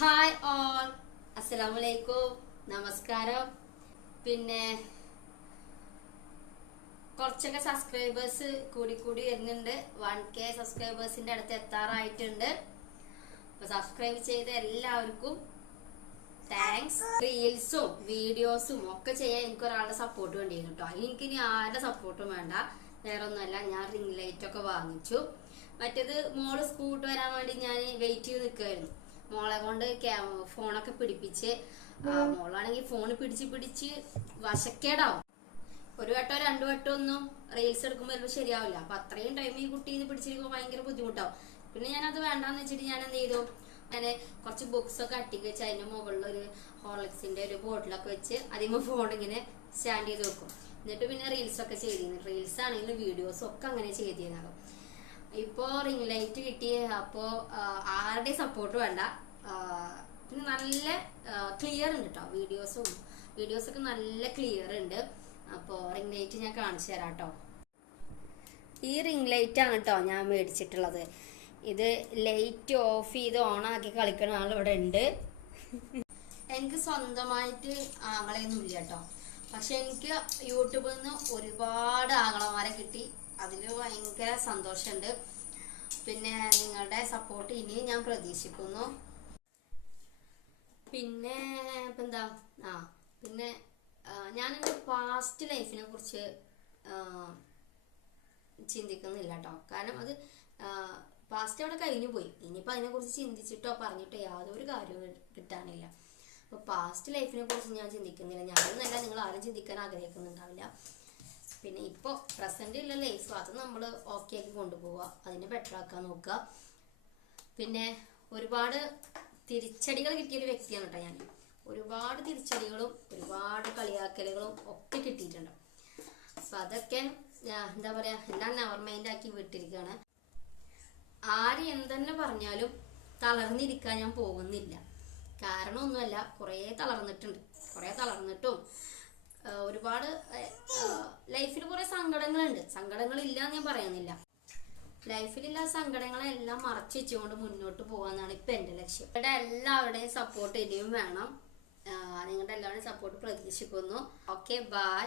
Hi all അസ്സലാമലൈക്കും നമസ്കാരം പിന്നെ കുറച്ചൊക്കെ സബ്സ്ക്രൈബേഴ്സ് കൂടി കൂടി വരുന്നുണ്ട്. വൺ കെ സബ്സ്ക്രൈബേഴ്സിന്റെ അടുത്ത് എത്താറായിട്ടുണ്ട്. അപ്പൊ സബ്സ്ക്രൈബ് ചെയ്ത എല്ലാവർക്കും താങ്ക്സ് റീൽസും വീഡിയോസും ഒക്കെ ചെയ്യാൻ എനിക്ക് ഒരാളുടെ സപ്പോർട്ട് വേണ്ടിയിരുന്നു കേട്ടോ എനിക്ക് ഇനി ആരുടെ സപ്പോർട്ടും വേണ്ട. വേറെ ഒന്നുമല്ല ഞാൻ റിംഗ് ലൈറ്റ് ഒക്കെ വാങ്ങിച്ചു. മറ്റേത് മോൾ സ്കൂട്ട് വരാൻ വേണ്ടി ഞാൻ വെയിറ്റ് ചെയ്ത് നിൽക്കുമായിരുന്നു മോളെ കൊണ്ട് ഫോണൊക്കെ പിടിപ്പിച്ച് മോളാണെങ്കിൽ ഫോൺ പിടിച്ച് പിടിച്ച് വശക്കേടാവും. ഒരു വട്ടോ രണ്ടു വട്ടോ ഒന്നും റീൽസ് എടുക്കുമ്പോൾ ചിലപ്പോൾ ശരിയാവില്ല. അപ്പൊ അത്രയും ടൈം ഈ കുട്ടി ഇത് പിടിച്ചിരിക്കുമ്പോൾ ഭയങ്കര ബുദ്ധിമുട്ടാവും. പിന്നെ ഞാനത് വേണ്ടാന്ന് വെച്ചിട്ട് ഞാൻ എന്ത് ചെയ്തു? ഞാൻ കുറച്ച് ബുക്സ് ഒക്കെ അട്ടിക്ക് വെച്ച് അതിന്റെ മുകളിൽ ഒരു ഹോർലിക്സിന്റെ ഒരു ബോട്ടിലൊക്കെ വെച്ച് അതിന് ഫോൺ ഇങ്ങനെ സ്റ്റാൻഡ് ചെയ്ത് വെക്കും. എന്നിട്ട് പിന്നെ റീൽസ് ഒക്കെ ചെയ്തിരുന്നു. റീൽസ് ആണെങ്കിലും വീഡിയോസും ഒക്കെ അങ്ങനെ ചെയ്തിരുന്നത്. ഇപ്പോ റിംഗ് ലൈറ്റ് കിട്ടി അപ്പോ ആരുടെ സപ്പോർട്ട് വേണ്ട. പിന്നെ നല്ല ക്ലിയർ ഉണ്ട് കേട്ടോ വീഡിയോസും വീഡിയോസ് ഒക്കെ നല്ല ക്ലിയർ ഉണ്ട്. അപ്പോ റിംഗ് ലൈറ്റ് ഞാൻ കാണിച്ചു തരാം കേട്ടോ ഈ റിംഗ് ലൈറ്റ് ആണ് കേട്ടോ ഞാൻ മേടിച്ചിട്ടുള്ളത്. ഇത് ലൈറ്റ് ഓഫ് ചെയ്ത് കളിക്കുന്ന ആൾ ഇവിടെ ഉണ്ട്. എനിക്ക് സ്വന്തമായിട്ട് ആങ്ങളെയൊന്നും ഇല്ല കേട്ടോ പക്ഷെ എനിക്ക് യൂട്യൂബിൽ നിന്ന് ഒരുപാട് ആങ്ങളമാരെ കിട്ടി. അതിൽ ഭയങ്കര സന്തോഷമുണ്ട് പിന്നെ നിങ്ങളുടെ സപ്പോർട്ട് ഇനിയും ഞാൻ പ്രതീക്ഷിക്കുന്നു. പിന്നെ ഇപ്പം എന്താ? ആ പിന്നെ ഞാൻ എന്റെ പാസ്റ്റ് ലൈഫിനെ കുറിച്ച് ചിന്തിക്കുന്നില്ല കേട്ടോ കാരണം അത് പാസ്റ്റ് അവിടെ കഴിഞ്ഞു പോയി. ഇനിയിപ്പോൾ അതിനെക്കുറിച്ച് ചിന്തിച്ചിട്ടോ പറഞ്ഞിട്ടോ യാതൊരു കാര്യവും കിട്ടാനില്ല. അപ്പോൾ പാസ്റ്റ് ലൈഫിനെ കുറിച്ച് ഞാൻ ചിന്തിക്കുന്നില്ല. ഞാനൊന്നല്ല നിങ്ങൾ ആരും ചിന്തിക്കാൻ ആഗ്രഹിക്കുന്നുണ്ടാവില്ല. പിന്നെ ഇപ്പോൾ പ്രസന്റ് ഇല്ലല്ലേ സോ അത് നമ്മൾ ഓക്കെ ആക്കി കൊണ്ടുപോവുക അതിനെ ബെറ്റർ ആക്കാൻ നോക്കുക പിന്നെ ഒരുപാട് തിരിച്ചടികൾ കിട്ടിയൊരു വ്യക്തിയാണ് കേട്ടോ ഞാൻ ഒരുപാട് തിരിച്ചടികളും ഒരുപാട് കളിയാക്കലുകളും ഒക്കെ കിട്ടിയിട്ടുണ്ട്. അപ്പം അതൊക്കെ എന്താ പറയുക എല്ലാം നവർ മൈൻഡാക്കി വിട്ടിരിക്കുകയാണ് ആര് എന്തെന്നെ പറഞ്ഞാലും തളർന്നിരിക്കാൻ ഞാൻ പോകുന്നില്ല. കാരണമൊന്നുമല്ല കുറേ തളർന്നിട്ടുണ്ട്. കുറേ തളർന്നിട്ടും ഒരുപാട് ലൈഫിൽ കുറെ സങ്കടങ്ങളുണ്ട്. സങ്കടങ്ങളില്ല എന്ന് ഞാൻ പറയുന്നില്ല. ലൈഫിലുള്ള സങ്കടങ്ങളെല്ലാം മറച്ചു വെച്ചുകൊണ്ട് മുന്നോട്ട് പോകാന്നാണ് ഇപ്പൊ എന്റെ ലക്ഷ്യം. ഇവിടെ എല്ലാവരുടെയും സപ്പോർട്ട് ഇനിയും വേണം. നിങ്ങളുടെ എല്ലാവരുടെയും സപ്പോർട്ട് പ്രതീക്ഷിക്കുന്നു. Okay bye